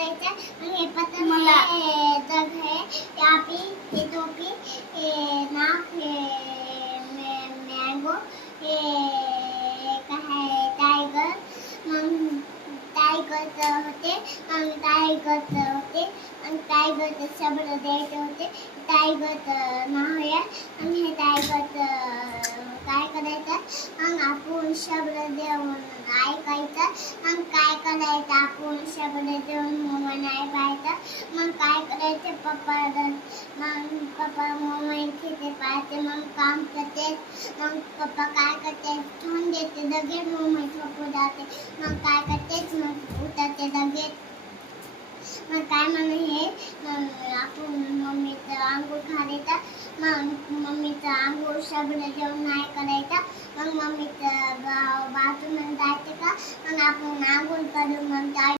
करायचं मग हे पतंग हे जग है यहाँ पे ये टोपी ये नाक ये मैंगो ये काय टाइगर मग टाइगर होते मग टाइगर होते आणि टाइगर शब्द द्यायचे होते टाइगर नाव आहे आणि हे टाइगर काय करायचं मग आपण शब्द देऊन ऐकायचं मग काय करायचं आपण शब्द देऊन मोबाईल ऐकायचं मग काय करायचं मग पप्पा मोबाईल खेळते पाहते मग काम करते मग पप्पा काय करते ठेवून देते लगेच मोबाईल झोपू जाते मग काय करतेच मग उठते लगेच मग काय मग हे आपण मम्मीचं आंघोळ घालायचं मग मम्मीचं आंघोळ शब्द जेवण नाही करायचं मग मम्मीचं बाथरूम जायचं का मग आपण आंघोळ करू मग